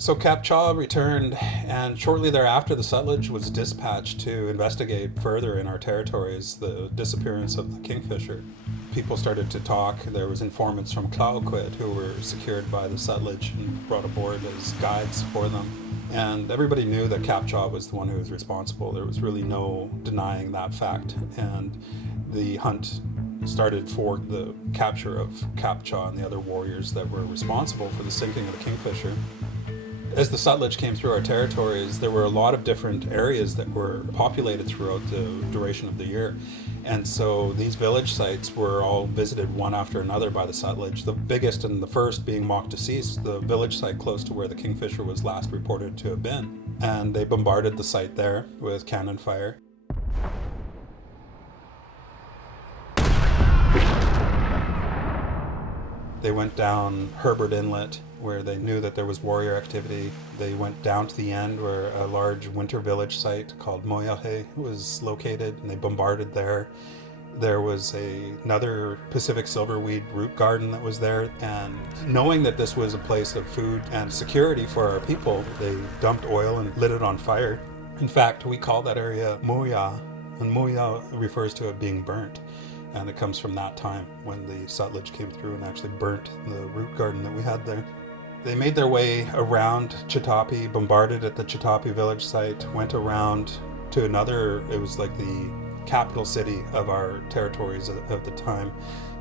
So Kapčaa returned, and shortly thereafter the Sutlej was dispatched to investigate further in our territories the disappearance of the Kingfisher. People started to talk. There was informants from Claoquit who were secured by the Sutlej and brought aboard as guides for them. And everybody knew that Kapčaa was the one who was responsible. There was really no denying that fact. And the hunt started for the capture of Kapčaa and the other warriors that were responsible for the sinking of the Kingfisher. As the Sutlej came through our territories, there were a lot of different areas that were populated throughout the duration of the year. And so these village sites were all visited one after another by the Sutlej. The biggest and the first being Moktasis, the village site close to where the Kingfisher was last reported to have been. And they bombarded the site there with cannon fire. They went down Herbert Inlet, where they knew that there was warrior activity. They went down to the end where a large winter village site called Moyahe was located, and they bombarded there. There was another Pacific silverweed root garden that was there, and knowing that this was a place of food and security for our people, they dumped oil and lit it on fire. In fact, we call that area Muya, and Muya refers to it being burnt. And it comes from that time when the Sutlej came through and actually burnt the root garden that we had there. They made their way around Chitapi, bombarded at the Chitapi village site, went around to another, it was like the capital city of our territories of the time,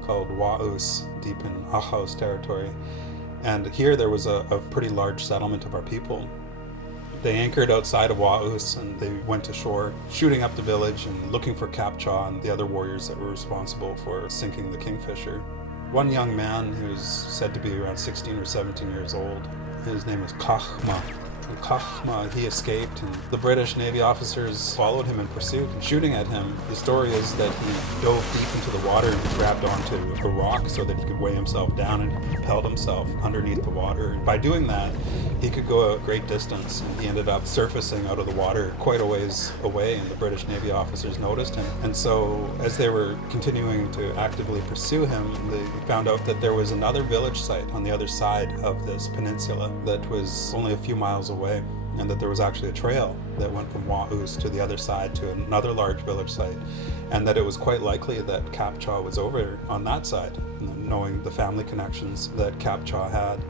called Wa'us, deep in Ahousat territory. And here there was a pretty large settlement of our people. They anchored outside of Wa'us and they went ashore, shooting up the village and looking for Kapčaa and the other warriors that were responsible for sinking the Kingfisher. One young man who's said to be around 16 or 17 years old, his name is Kachma. From Kachma, he escaped, and the British Navy officers followed him in pursuit and shooting at him. The story is that he dove deep into the water and grabbed onto a rock so that he could weigh himself down and propelled himself underneath the water. And by doing that, he could go a great distance, and he ended up surfacing out of the water quite a ways away, and the British Navy officers noticed him. And so as they were continuing to actively pursue him, they found out that there was another village site on the other side of this peninsula that was only a few miles away, and that there was actually a trail that went from Wa'us to the other side to another large village site, and that it was quite likely that Kapčaa was over on that side, knowing the family connections that Kapčaa had.